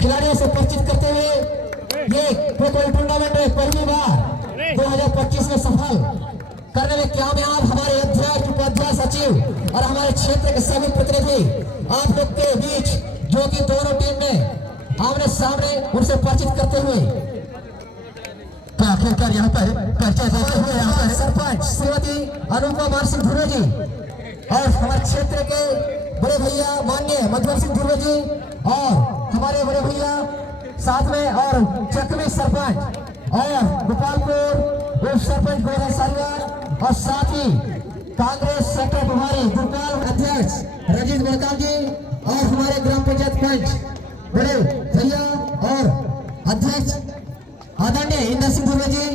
खिलाड़ियों से परिचित करते हुए ये प्रो टूर्नामेंट में पहली बार 2025 में सफल करने में कामयाब हमारे अध्यक्ष, उपाध्यक्ष, सचिव और हमारे क्षेत्र के सभी प्रतिनिधि आप लोग के बीच जो कि दोनों टीम में आमने सामने उनसे परिचित करते हुए आखिरकार यहाँ पर परिचय देते हुए यहाँ पर सरपंच श्रीमती अनुपमा सिंह धुर्वे जी और हमारे क्षेत्र के बड़े भैया माननीय मधुर सिंह धुर्वे जी और हमारे बड़े भैया साथ में और चकमी सरपंच और गोपालपुर उप सरपंच गोविंद सालीवाल और साथ ही कांग्रेस सेक्टर प्रभारी दुर्गाल अध्यक्ष रजीत बड़काम जी और हमारे ग्राम पंचायत पंच बड़े भैया और अध्यक्ष आदरणीय इंद्र सिंह धुर्वे जी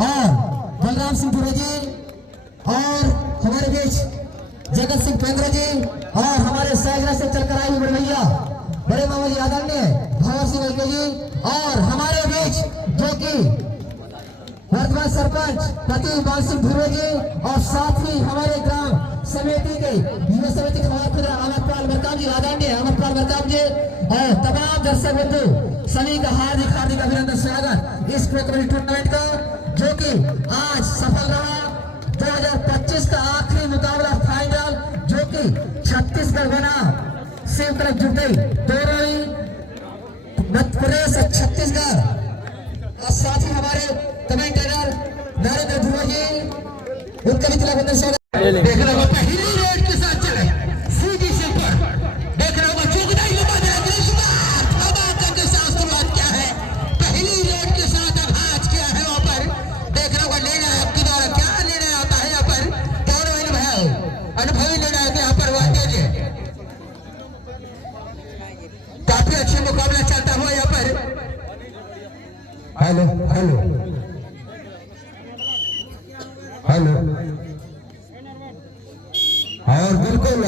और बलराम सिंह धुर्वे जी और हमारे बीच जगत सिंह पेंद्र जी और हमारे सहजरा से चलकर आए हुए बड़े भैया बड़े मामा जी आदरणीय भंवर सिंह अलके जी और हमारे बीच जो कि वर्तमान सरपंच प्रतिभान सिंह धुर्वे जी और साथ ही हमारे ग्राम समिति के युवा समिति के अमरपाल बड़काम जी आदरणीय अमरपाल बड़काम जी और तमाम दर्शक बंधु सभी का हार्दिक हार्दिक अभिनंदन स्वागत इस प्रो कबड्डी टूर्नामेंट का जो कि आज सफल रहा 2025 का आखिरी मुकाबला फाइनल जो कि छत्तीसगढ़ बना सिर्फ तरफ जुट गई दोनों ही मध्य प्रदेश और छत्तीसगढ़ और साथ ही हमारे कमेंटेटर नरेंद्र धुर्वे जी उनका भी तिलक स्वागत देख रहे हो पहली रेड के साथ चले सीधी से ऊपर देख रहे हो चौकदाई लगा दे धमाका के साथ शुरुआत क्या है पहली रेड के साथ आगाज किया है वहां पर देख रहे हो लेना है आपकी द्वारा क्या लेना आता है यहाँ पर कौन भाई अनुभवी लेना है यहाँ पर वाद्य जी काफी अच्छा मुकाबला चलता हुआ यहाँ पर हेलो हेलो हेलो और बिल्कुल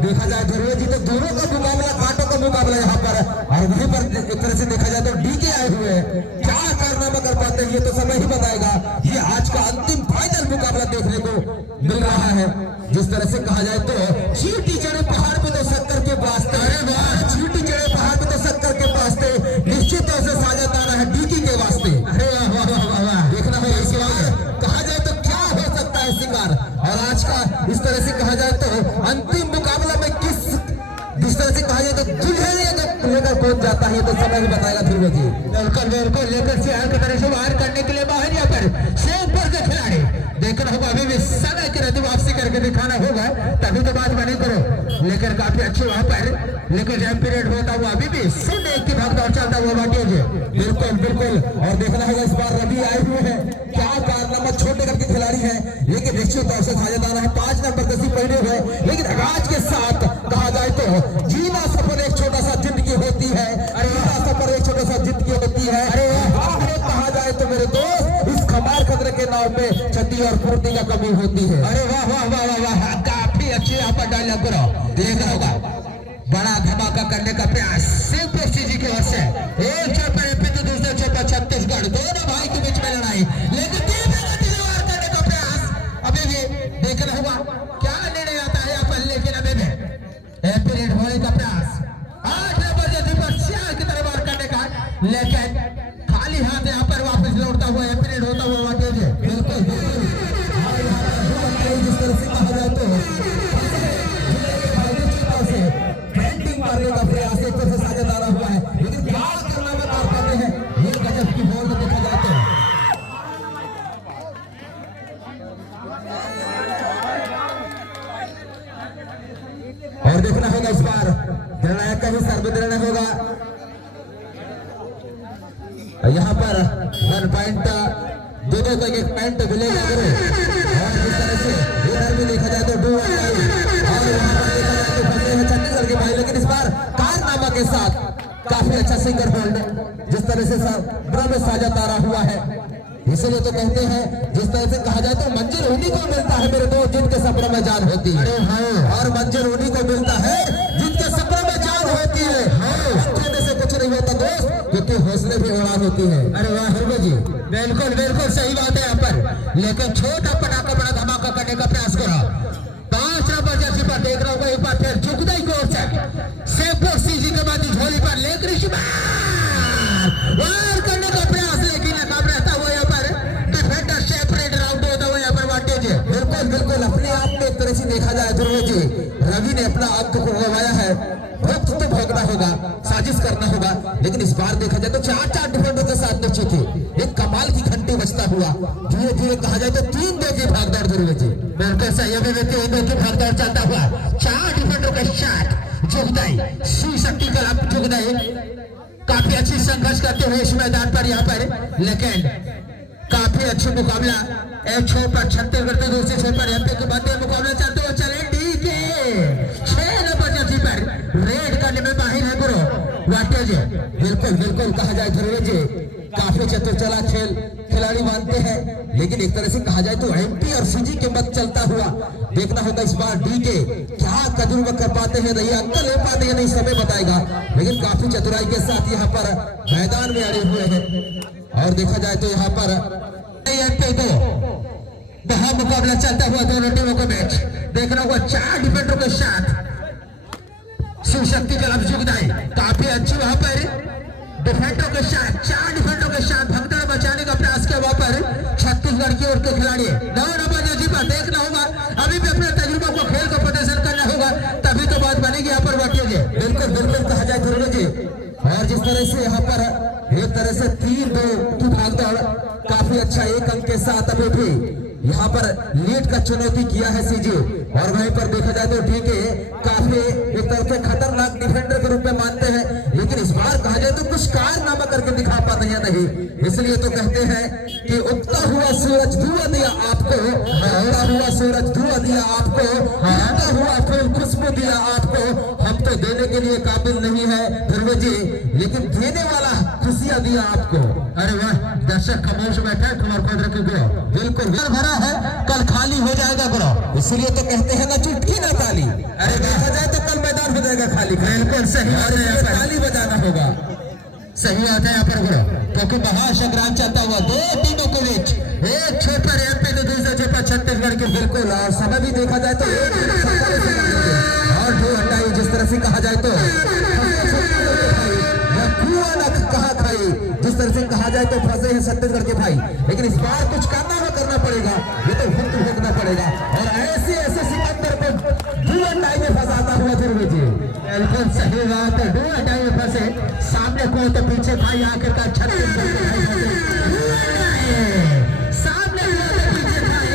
देखा जाए धुर्वे जी तो दोनों का मुकाबला कांटों का मुकाबला यहाँ पर और वहीं पर एक तरह से देखा जाए तो डीके आए हुए हैं क्या कारनामा कर पाते हैं ये तो समय ही बताएगा ये आज का अंतिम फाइनल मुकाबला देखने को मिल रहा है जिस तरह से कहा जाए तो चींटी चढ़े पहाड़ पे तो 70 के वास्ते चींटी चढ़े पहाड़ पे तो 70 के वास्ते निश्चित तौर से साझा तारा है डीके के वास्ते अरे वाह वाह वाह वाह देखना है इस बार कहा जाए तो क्या हो सकता है शिकार और आज का इस तरह से कहा जाए तो अंतिम मुकाबला में जिस तरह से कहा जाए तो दुल्हन लेकर कौन जाता है तो समय ही बताएगा धुर्वे जी बिल्कुल बिल्कुल लेकर से हर तरह से बाहर करने के लिए बाहर यहाँ पर शेर पर के खिलाड़ी देखना होगा अभी भी समय की रद्द वापसी करके दिखाना होगा तभी तो बात बनी करो लेकर काफी अच्छे वहां पर लेकर जैम पीरियड होता हुआ अभी भी सुन एक की भागदौड़ चलता हुआ बाकी बिल्कुल बिल्कुल और देखना होगा इस बार रवि आए हुए हैं क्या कारनामा छोटे करके खिलाड़ी है लेकिन निश्चित तौर से साझेदार है 5 नंबर दसी पहने हुए लेकिन आगाज के साथ कहा जाए तो जीना सफर एक छोटा सा जिंदगी होती है जीना सफर एक छोटा सा जिंदगी होती है अरे कहा जाए तो मेरे दोस्त इस खमार खतरे के नाव पे क्षति और पूर्ति का कमी होती है अरे वाह वाह वाह वाह वाह काफी अच्छे यहाँ पर डायलॉग करो देखना होगा बड़ा धमाका करने का प्रयास सिर्फ जी की ओर से एक चौपर एपी तो दूसरे चौपर छत्तीसगढ़ दोनों भाई के बीच में लड़ाई लेकिन करने का प्रयास अभी भी देखना होगा क्या निर्णय आता है यहाँ पर लेकिन अभी भी पीरियड होने का प्रयास 8 नंबर जैसे पर सियार की तरफ वार करने का लेकिन खाली हाथ यहाँ पर वापस लौटता हुआ पीरियड होता हुआ वाकई बिल्कुल जिस तरह से कहा जाए तो करने का प्रयास एक तरह से साझेदार हुआ है लेकिन क्या करना में कर पाते हैं ये गजब की बॉल में देखा जाए तो और देखना होगा इस बार निर्णायक का भी सर्वनिर्णय होगा यहाँ पर 1 पॉइंट दोनों को एक पॉइंट मिलेगा और जिस तरह से इधर भी देखा जाए तो 2 और यहाँ पर देखा जाए तो फंसे हैं छत्तीसगढ़ के भाई लेकिन इस बार कारनामा के साथ काफी अच्छा सिंगर होल्ड जिस तरह से ब्रह्म साझा तारा हुआ है इसलिए तो कहते हैं जिस तरह से कहा जाए तो मंजिल उन्हीं को मिलता है मेरे दोस्त जिनके सपनों में जान होती है और मंजिल उन्हीं को मिलता है जिनके सपनों में जान होती है से कुछ नहीं होता दोस्त क्योंकि हौसले भी उड़ान होती है अरे वाह धुर्वे जी बिल्कुल बिल्कुल सही बात है यहाँ पर लेकिन छोटा पटाखा बड़ा धमाका करने का प्रयास करो 5 नंबर जर्सी पर देख रहा हूँ एक बार फिर चुकदाई की ओर से सेपुर सीजी के बाद झोली पर लेकर होगा, लेकिन इस बार देखा जाए तो 4 डिफेंडर के साथ नीचे थे। एक कमाल की घंटी बजता हुआ धीरे धीरे कहा जाए तो 3-2 की भागदौड़ जरूर जी। बिल्कुल सही है, 3-2 की भागदौड़ चलता हुआ 4 डिफेंडर के साथ जुगदाई शिव शक्ति क्लब जुगदाई काफी अच्छी संघर्ष करते हुए इस मैदान पर यहाँ पर, लेकिन काफी अच्छा मुकाबला। एक छोर पर छत्तीसगढ़ के दूसरे छोर पर एमपी के बाद मुकाबला चलते हुए चले डीके 6 नंबर जर्सी पर रेड करने में माहिर है गुरु वाटेज। बिल्कुल कहा जाए ध्रुव जी काफी चतुर चला खेल खिलाड़ी मानते हैं, लेकिन एक तरह से कहा जाए तो एमपी और सीजी के मत चलता हुआ देखना होगा इस बार डीके क्या तजुर्बा कर पाते हैं, नहीं अंकल ले पाते हैं नहीं समय बताएगा, लेकिन काफी चतुराई के साथ यहाँ पर मैदान में अड़े हुए हैं। और देखा जाए तो यहाँ पर वहां मुकाबला चलता हुआ दोनों टीमों का मैच देखना होगा। 4 डिफेंडरों के साथ शिव शक्ति क्लब जुगदाई काफी अच्छी वहां पर डिफेंडरों के साथ 4 डिफेंडरों के साथ भगदड़ बचाने का प्रयास किया वहां पर छत्तीसगढ़ की ओर के खिलाड़ी देखना होगा। अभी भी अपने तजुर्बा को खेल को प्रदर्शन करना होगा, तभी तो बात बनेगी यहाँ पर वाटिए। बिल्कुल कहा जाए गुरु जी। और जिस तरह से यहाँ पर एक तरह से 3-2 की भागदौड़ काफी अच्छा 1 अंक के साथ अभी भी यहाँ पर लीड का चुनौती किया है सीजी। और वहीं पर देखा जाए तो डीके काफी एक तरह से खतरनाक डिफेंडर के रूप में मानते हैं, लेकिन इस बार कहा जाए तो कुछ कारनामा करके दिखा पाते हैं नहीं। इसलिए तो कहते हैं कि उगता हुआ सूरज धुआं दिया आपको, उगता हुआ सूरज धुआं दिया आपको, उगता हुआ फूल खुशबू दिया आपको। हम तो देने के लिए काबिल नहीं है ध्रुव जी, लेकिन देने वाला खुशियां दिया आपको। अरे वाह, दर्शक खामोश बैठा है, कुमार खोद रखे गुरु। बिल्कुल भरा है, कल खाली हो जाएगा गुरु, इसलिए तो कहते हैं ना चुटकी ना ताली। अरे देखा जाए तो कल मैदान हो जाएगा खाली। बिल्कुल सही बात है, ताली बजाना होगा। सही बात है यहाँ पर गुरु, क्योंकि महासंग्राम चलता हुआ 2 टीमों के बीच। एक छोर पर एमपी तो दूसरे छोर पर छत्तीसगढ़ के। बिल्कुल, और समय भी देखा जाए तो और 2 हटाई जिस तरह से कहा जाए तो कहा खाई जिस तरह से कहा जाए तो फंसे हैं छत्तीसगढ़ के भाई, लेकिन इस बार कुछ करना पड़ेगा, ये तो भुगतना पड़ेगा। और ऐसे सिकंदर को 2 हटाई में फंसाता हुआ जरूर जी। बिल्कुल सही बात है, 2 हटाई में फंसे, सामने को तो पीछे भाई आखिरकार छत्तीसगढ़ के भाई सामने पीछे भाई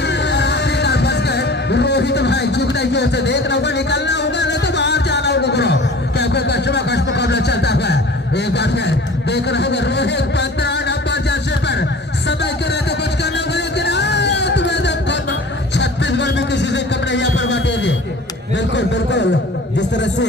आखिरकार फंस गए रोहित भाई। जुगदाई की ओर से देखना होगा, निकलना होगा, नहीं तो बाहर जाना होगा गुरु। क्या कोई कष्ट मुकाबला चलता हुआ एक बार फिर देख रहे होंगे रोहित 15 नंबर जर्सी पर समय के रहते कुछ करना होगा, लेकिन छत्तीसगढ़ में किसी से कम नहीं यहाँ पर बांटेंगे। बिल्कुल जिस तरह से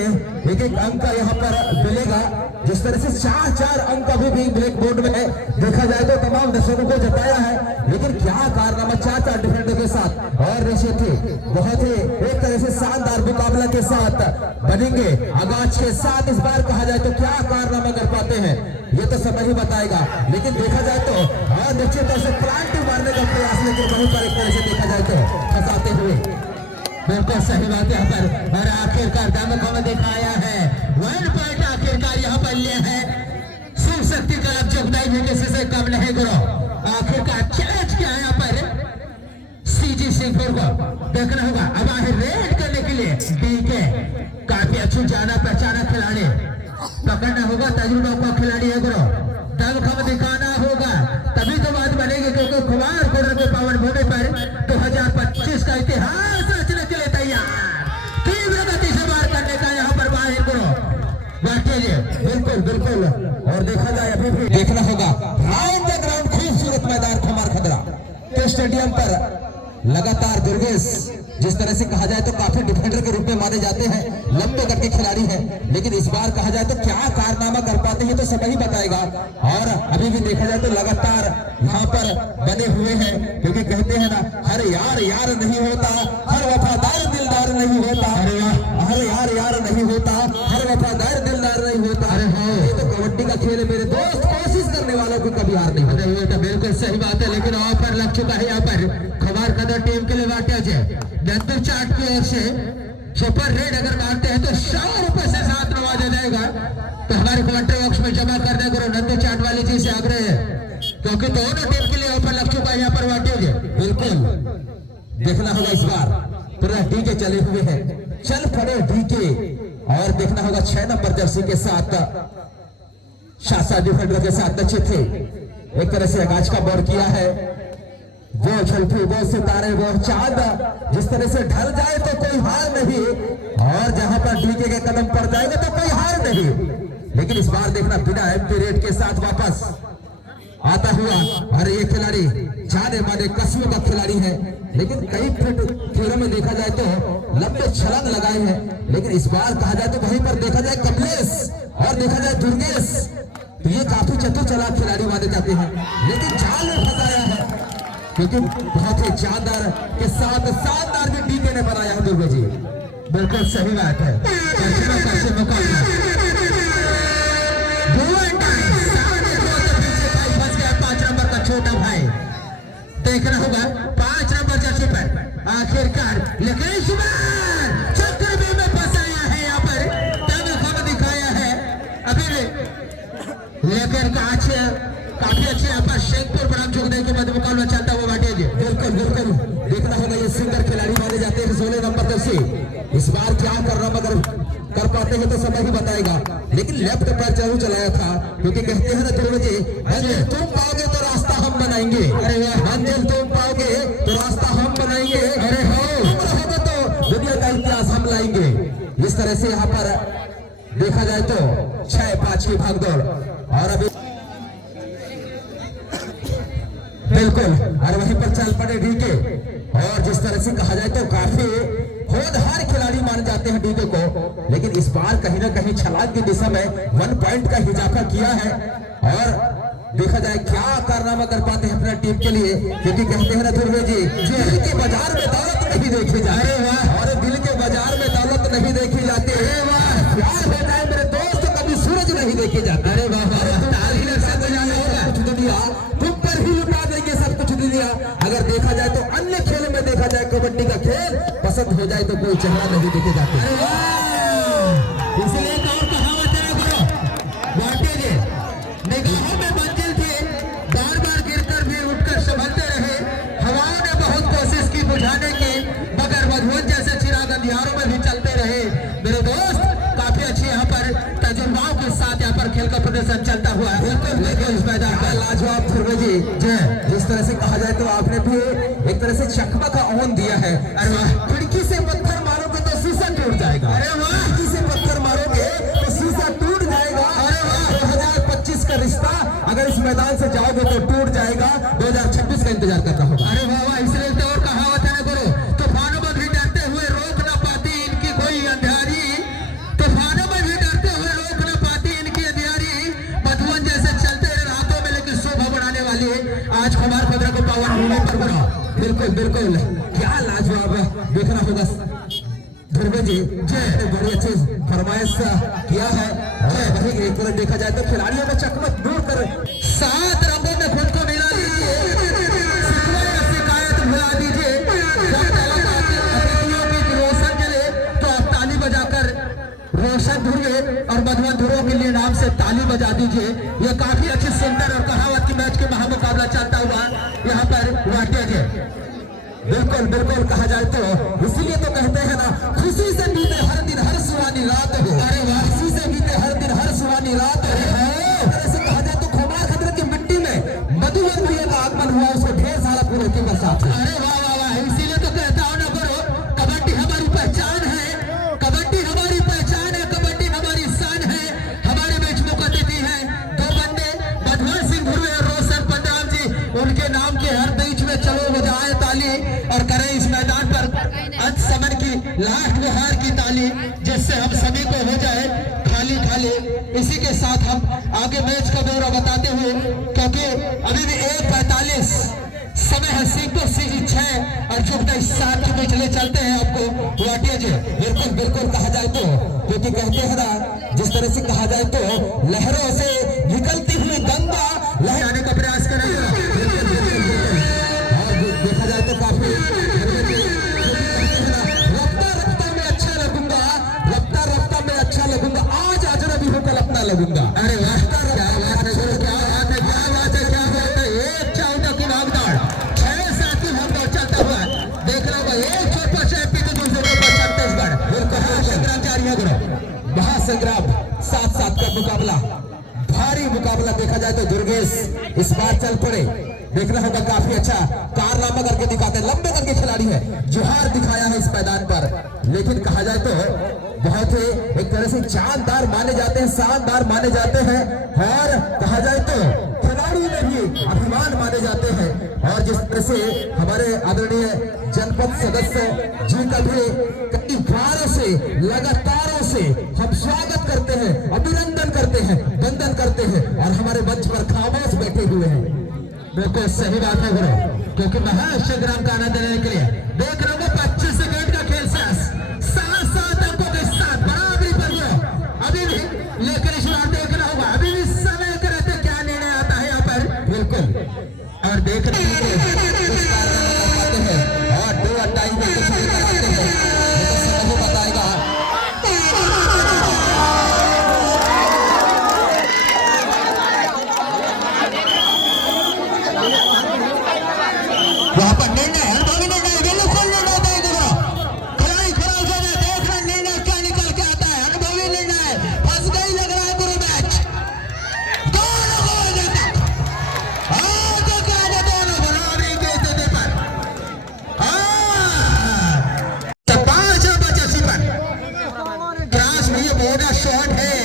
एक अंक यहाँ पर मिलेगा, जिस तरह से 4 अंक अभी भी ब्लैक बोर्ड में है। देखा जाए तो तमाम दर्शकों को जताया है, लेकिन क्या कारनामा 4 डिफेंडर के साथ और रेशे थे बहुत ही एक तरह से शानदार मुकाबला के साथ बनेंगे। आगाज के साथ इस बार कहा जाए तो क्या कारनामा कर पाते हैं ये तो समय ही बताएगा, लेकिन देखा जाए तो और निश्चित तौर से प्लांट मारने का प्रयास, लेकिन वहीं पर एक तरह से देखा जाए तो फंसाते हुए। बिल्कुल सही बात है यहाँ पर, और आखिरकार दामक हमें दिखाया है 1 पॉइंट आखिरकार यहाँ पर लिया है शिव शक्ति क्लब जुगदाई भी किसी से कम नहीं गुरु। आखिरकार चैलेंज किया है यहाँ पर सीजी सिंहपुर को। देखना होगा अब आखिर रेड करने के लिए डीके काफी अच्छी जाना पहचाना खिलाड़ी पकड़ना होगा, तजुर्बा का खिलाड़ी है गुरु, दम खम दिखाना होगा, तभी तो बात बनेगी। क्योंकि कुमार खोदर के पावन भूमि पर 2025 का इतिहास रचने के लिए तैयार, तीव्र गति से वार करने का यहाँ पर बाहर गुरु बैठिए। बिल्कुल और देखा जाए अभी भी देखना होगा राउंड द ग्राउंड खूबसूरत मैदान कुमार खदरा के स्टेडियम पर लगातार दुर्गेश जिस तरह से कहा जाए तो काफी डिफेंडर के रूप में माने जाते हैं, लंबे करके खिलाड़ी हैं, लेकिन इस बार कहा जाए तो क्या कारनामा कर पाते हैं तो समय ही बताएगा। और अभी भी देखा जाए तो लगातार यहाँ पर बने हुए हैं, क्योंकि कहते हैं ना हर यार नहीं होता, हर वफादार दिलदार नहीं होता, हर यार नहीं होता, हर वफादार दिलदार नहीं होता। ये तो कबड्डी का खेल है मेरे दोस्त, कोशिश करने वालों को कभी हार नहीं होता। ये तो बिल्कुल सही बात है, लेकिन ऑफर लग चुका है यहाँ पर खबर कदर टीम के लिए वाटेज नंदू चाट की ओर से सुपर रेड अगर मारते हैं तो 100 रुपए से साथ नवाजा जाएगा, तो हमारे कमेंट्री बॉक्स में जमा कर दे करो। नंदू चाट वाली जी से आग्रह है, क्योंकि दोनों टीम के लिए ऑफर लग चुका है यहाँ पर वाटेज। बिल्कुल देखना होगा इस बार पूरा डीके चले हुए हैं, चल पड़े डीके। और देखना होगा 6 नंबर जर्सी के साथ शासा डिफेंडर के साथ अच्छे थे। एक तरह से आगाज का बॉल किया है, वो झलफी वो सितारे वो चांद जिस तरह से ढल जाए तो कोई हार नहीं, और जहां पर डीके के कदम पड़ जाएगा तो कोई हार नहीं। लेकिन इस बार देखना बिना एम्पी रेट के साथ वापस आता हुआ, और ये खिलाड़ी जाने माने कस्मों का खिलाड़ी है, लेकिन कई खेलों में देखा जाए तो लंबे छलांग लगाए हैं, लेकिन इस बार कहा जाए तो वहीं पर देखा जाए कमलेश और देखा जाए दुर्गेश, तो ये काफी चतुर चालाक खिलाड़ी माने जाते हैं, लेकिन जाल में फंसाया है क्योंकि बहुत ही शानदार के साथ शानदार भी डीके ने बनाया है। दुर्गे जी बिल्कुल सही बात है। छोटा भाई देखना होगा 5 नंबर जर्सी पर आखिरकार, लेकिन इस बार चक्रव्यूह में फंसाया है, यहाँ पर दम दिखाया है अभी, लेकिन काफी अच्छे यहाँ पर शेखपुर बराम चौकड़े के मध्य मुकाबला चलता हुआ बाटे। बिल्कुल बिल्कुल देखना होगा, ये सिंगर खिलाड़ी माने जाते हैं 16 नंबर जर्सी। इस बार क्या कर रहा मगर कर पाते हैं तो समय ही बताएगा, लेकिन लेफ्ट पैर जरूर चलाया था क्योंकि कहते हैं ना ध्रुव जी, मंजिल तुम पाओगे तो रास्ता हम बनाएंगे। अरे यार मंजिल तुम पाओगे तो रास्ता हम बनाएंगे, अरे हो तुम रहोगे तो दुनिया का इतिहास हम लाएंगे। इस तरह से यहाँ पर देखा जाए तो 6-5 की भागदौड़, और अभी बिल्कुल और वहीं पर चल पड़े डीके, और जिस तरह से कहा जाए तो काफी होनहार खिलाड़ी माने जाते हैं डीके को, लेकिन इस बार कहीं ना कहीं छलांग की दिशा में 1 पॉइंट का इजाफा किया है, और देखा जाए क्या कारनामा कर पाते हैं अपना टीम के लिए, क्योंकि कहते हैं ना ध्रुव जी, दिल के बाजार में दौलत नहीं देखी जाती, और दिल के बाजार में दौलत नहीं देखी जाती, प्यार हो जाए मेरे दोस्त कभी सूरज नहीं देखे जाते। अरे वाह कुछ दुनिया तुम पर ही लुटा देंगे सब कुछ दुनिया। अगर देखा जाए तो अन्य खेल में देखा जाए कबड्डी का खेल पसंद हो जाए तो कोई चेहरा नहीं देखे जाते। इसलिए एक और कहावत है करो, वाटे जी निगाहों में मंजिल थे, बार बार गिरकर भी उठकर संभलते रहे, हवाओं ने बहुत कोशिश की बुझाने की, मगर मधुवन जैसे चिराग अंधियारों में भी चलते रहे। मेरे दोस्त काफी अच्छे यहाँ पर तजुर्बाओं के साथ यहाँ पर खेल का प्रदर्शन चलता हुआ है। लेकिन इस मैदान में लाजवाब ध्रुव जी जिस तरह से कहा जाए तो आपने भी एक तरह से चकमा का ओन दिया है। अरे वाह, खिड़की से पत्थर मारोगे तो शीशा टूट जाएगा। अरे वाह, खिड़की से पत्थर मारोगे तो शीशा टूट जाएगा। अरे वाह, 2025 का रिश्ता अगर इस मैदान से जाओगे तो टूट जाएगा, 2026 का इंतजार करना होगा। अरे वाह वाह, इसलिए तो और कहावत है करो, तूफानों में भी डरते हुए रोक ना पाती इनकी कोई अंधारी, तूफानों में भी डरते हुए रोक ना पाती इनकी अंधियारी, मधुवन जैसे चलते रहे रातों में लेकिन शोभा बढ़ाने वाली है आज कुमार खुदरा को पावन भूमि पर बना। बिल्कुल बिल्कुल क्या लाजवाब देखना होगा ध्रुव जी, बड़ी अच्छी फरमाइश किया है, वही एक तरह देखा जाए तो खिलाड़ियों को चकमक दूर कर 7 रंगों में खुद को मिला दीजिए, शिकायत भुला दीजिए, रोशन चले तो आप ताली बजाकर रोशन ध्रुवे और मधुवन ध्रुव के लिए नाम से ताली बजा दीजिए। ये काफी अच्छी सुंदर और कहावत की मैच के महामुकाबला चलता हुआ यहाँ पर वाटिया जी। बिल्कुल बिल्कुल कहा जाए तो इसीलिए तो कहते हैं ना, खुशी से बीते हर दिन हर सुहानी रात हो। अरे वाह, खुशी से बीते हर दिन हर सुहानी रात हो। ऐसे कहा जाए तो खुमार खतरे की मिट्टी में मधुवन भैया का आगमन हुआ, उसको ढेर सारा पूरे के साथ। अरे वाह वाह वाह, इसीलिए तो कहता हूँ ना करो, कबड्डी हमारी पहचान है, कबड्डी हमारी पहचान है, कबड्डी हमारी शान है। हमारे बीच मुकद्दमी है 2 बंदे, मधुवन सिंह ध्रुव और रोशन पंडराम जी, उनके नाम के हर बीच में चलो बजाए ताली और करें इस मैदान पर अंत समय की लास्ट गुहार की ताली, जिससे हम सभी को हो जाए खाली खाली। इसी के साथ हम आगे मैच का ब्यौरा बताते हुए, क्योंकि अभी भी 1:45 समय है, सीटों सीधी 6 और 7 के बीच ले चलते हैं आपको वाटिया जी। बिल्कुल बिल्कुल कहा जाए तो क्योंकि कहते हैं ना, जिस तरह से कहा जाए तो लहरों से निकलती हुई गंगा लहर आने का प्रयास करेंगे। देखा जाए तो काफी रफ्ता में अच्छा लगूंगा, रफ्ता में अच्छा लगूंगा, आज अजनबी होकर अपना लगूंगा। अरे वाह, क्या बात है, क्या बात है, क्या बात है, क्या बात है। एक चाउटा की भागदौड़ 6-7 की भागदौड़ चलता हुआ देखना होगा, एक चोट पर चैंपी तो दूसरे पर छत्तीसगढ़। बिल्कुल संग्राम जारी है, महासंग्राम 7-7 का मुकाबला भारी मुकाबला देखा जाए तो दुर्गेश इस बार चल पड़े, देखना होगा काफी अच्छा कारनामा करके दिखाते हैं, लंबे करके खिलाड़ी है, जोहार दिखाया है इस मैदान पर। लेकिन कहा जाए तो बहुत ही एक तरह से जानदार माने जाते हैं, शानदार माने जाते हैं, और कहा जाए तो खिलाड़ी में भी अभिमान माने जाते हैं। और जिस तरह से हमारे आदरणीय जनपद सदस्य जी का भी कई बारों से लगातारों से हम स्वागत करते हैं, अभिनंदन करते हैं, वंदन करते हैं, और हमारे मंच पर खामोश बैठे हुए हैं। बिल्कुल सही बात है गुरु, क्योंकि महाशिवराम का आनंद लेने के लिए देख रहे हो 25 सेकंड का खेल शेष, 7 अंकों के साथ बराबरी पर हो अभी भी, लेकिन इस बार देखना होगा अभी भी समय के रहते क्या निर्णय आता है यहाँ पर। बिल्कुल, और देख रहे हैं और 2-2.5 में कुछ लेकर आते हैं, ये तो समय ही बताएगा। यहाँ पर निर्णय अनुभवी निर्णय, बिल्कुल निर्णय दे देगा, खिलाड़ी खड़ा हो जाए, देख रहे निर्णय क्या निकल के आता है, अनुभवी निर्णय, फंस गई लग रहा है गुरु मैच, दोनों हो जाता आगे क्या जाते हैं बराबरी के स्थिति पर, 5-85 पर क्रॉस भी ये बोर्डर शॉट है,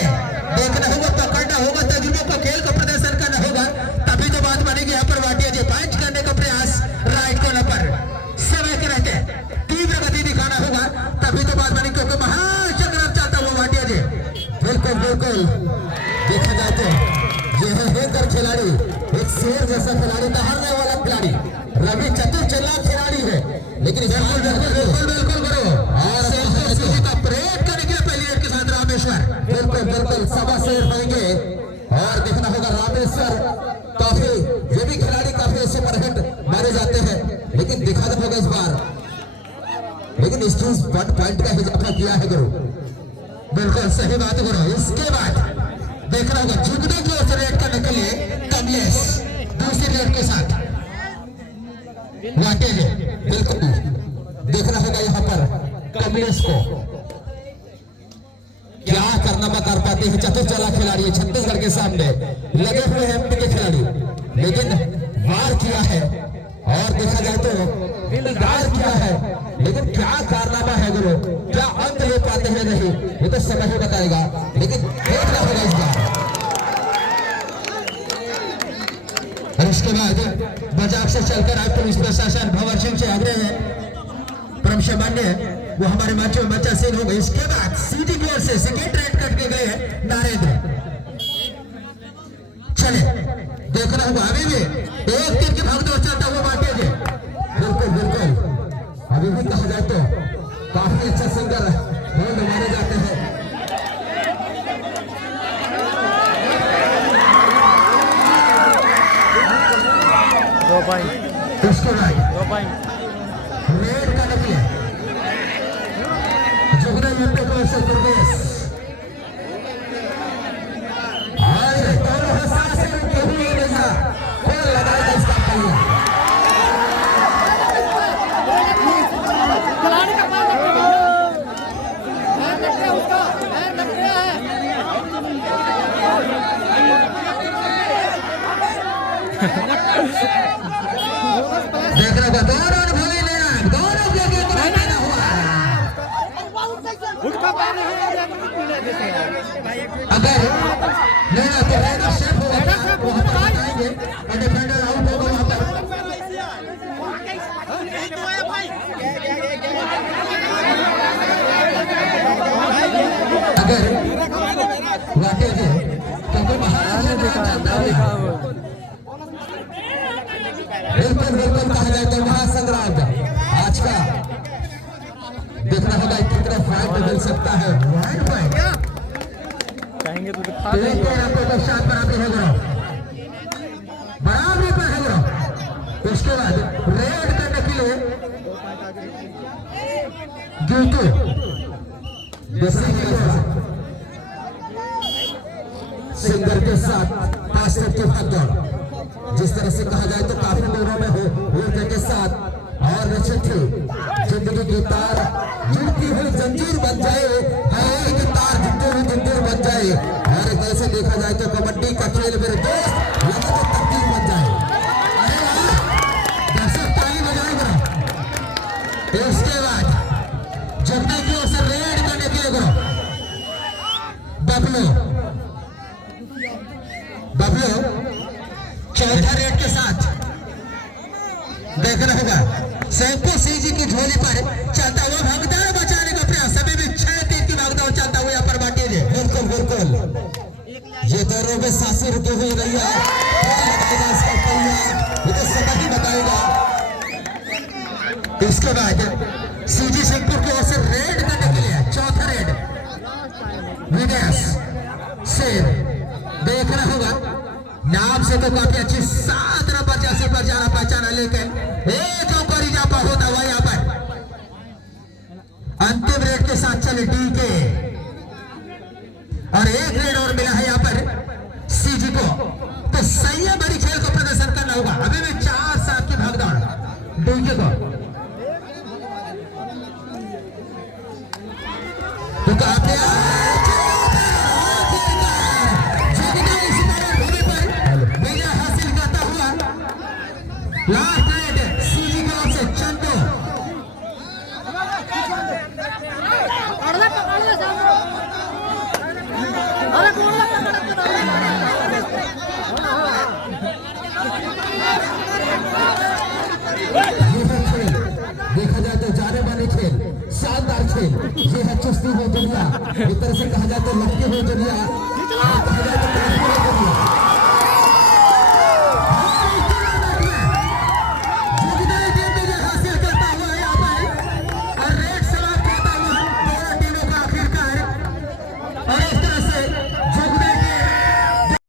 देखना होगा, पकड़ना होगा, तजुर्बे को खेल का प्रदर्शन करना होगा, तभी तो बात बनेगी। यहाँ पर वाटिया जी पंच करने का प्रयास राइट कॉर्नर पर, समय के रहते तीव्र गति दिखाना होगा, तभी तो बात बनेगी, क्योंकि महाचक्र चाहता हुआ वाटिया जी। बिल्कुल बिल्कुल, देखा जाए तो यह हैकर खिलाड़ी, एक शेर जैसा खिलाड़ी, दहाड़ने वाला खिलाड़ी, रवि चतुर चलाक खिलाड़ी है, लेकिन बिल्कुल बिल्कुल बिल्कुल करो, और का परेड करने के लिए पहली रेड के साथ रामेश्वर, बिल्कुल बिल्कुल सवा शेर होंगे, और देखना होगा रामेश्वर काफी, ये भी खिलाड़ी काफी ऐसे परहिट मारे जाते हैं, लेकिन दिखा होगा इस बार, लेकिन इस चीज 1 पॉइंट का इजाफा किया है गुरु। बिल्कुल सही बात गुरु। इसके बाद देखना होगा जुगनू की ओर से रेड करने के लिए कमलेश दूसरी रेड के साथ वाटेज, बिल्कुल देखना होगा यहाँ पर कमलेश को क्या करना कर पाते हैं। चतुर चला खिलाड़ी है, छत्तीसगढ़ के सामने लगे हुए हैं एमपी के खिलाड़ी, लेकिन वार किया है, और देखा जाए तो दिलदार किया है, लेकिन क्या कारनामा है गुरु, क्या अंत ले पाते हैं नहीं, ये तो समय ही बताएगा, लेकिन देखना होगा इस बार। और इसके बाद बजाज से चलकर आए पुलिस प्रशासन भंवर सिंह से आग्रह है, परम सम्मान्य वो हमारे मंच में बच्चा सिंह होंगे। इसके बाद सीधी की ओर से सेकेंड रेड कट के गए हैं नारेंद्र, चले देखना होगा अभी भी एक तीन की भागदौड़ चलता हुआ बांटेंगे। बिल्कुल बिल्कुल, अभी भी कहा जाए तो काफी अच्छा सिंगर माने जाते हैं। उसके बाद रेड का निकले जुगनू यूपी को से दुर्गेश, दोनों सांस के हुए नहीं कौन लगाएगा इसका पहिया। देख रहे हो दोनों अनुभवी लेना, दोनों के अगर लेना तो लेना सेफ होगा, बताएंगे और डिफेंडर आउट होगा वहां पर। अगर वाटे जी क्योंकि बिल्कुल बिल्कुल कहा जाए तो महासंग्राम आज का देखना होगा कितना फाइट मिल सकता है। कहेंगे तो साथ बराबरी है गुरु, बराबरी पर है गुरु। उसके बाद रेड करने के लिए सिंगर के साथ 5 सेट की भागदौड़, जिस तरह से कहा जाए तो काफी दूरों में हो के साथ और थी जिंदगी की तार जुड़ती हुई जंजीर बन जाए, है की तार जुड़ती हुई जंजीर बन जाए। और एक तरह से देखा जाए तो कबड्डी का खेल मेरे दोस्त लगा तो तकदीर बन जाए। अरे वाह, दर्शक ताली बजाएगा। इसके बाद जगने की ओर से रेड करने के लिए बबलू चौथा रेड के साथ देख रहा होगा सैंपो सी जी की झोली पर चलता हुआ भागदार बचाने का प्रयास, सभी भी 6-3 की भागदौड़ चलता हुआ यहाँ पर बांटिए। बिल्कुल बिल्कुल ये दौरों में सांसें रुकी हुई रही है, ये तो सब ही बताएगा। इसके बाद सीजी सिंहपुर की ओर से रेड करने के लिए चौथा रेड विदेश से देख रहा होगा नाम से तो काफी अच्छी 7 नंबर जैसे पर जाना पहचाना, लेकिन एक ऊपर ही जापा होता हुआ यहाँ पर अंतिम रेड के साथ चले डीके और एक रेड और मिला है यहाँ पर सीजी को। तो सही है, बड़ी खेल को प्रदर्शन करना होगा। अभी भी 4-7 की भागदौड़ डीके को, तो काफी लास्ट रेड सीजी की ओर से चंदू। देखा जाए तो जाने वाले खेल, शानदार खेल, ये है चुस्ती हो दुनिया, एक तरह से कहा जाए तो लड़के हो दुनिया, कहा जाए तो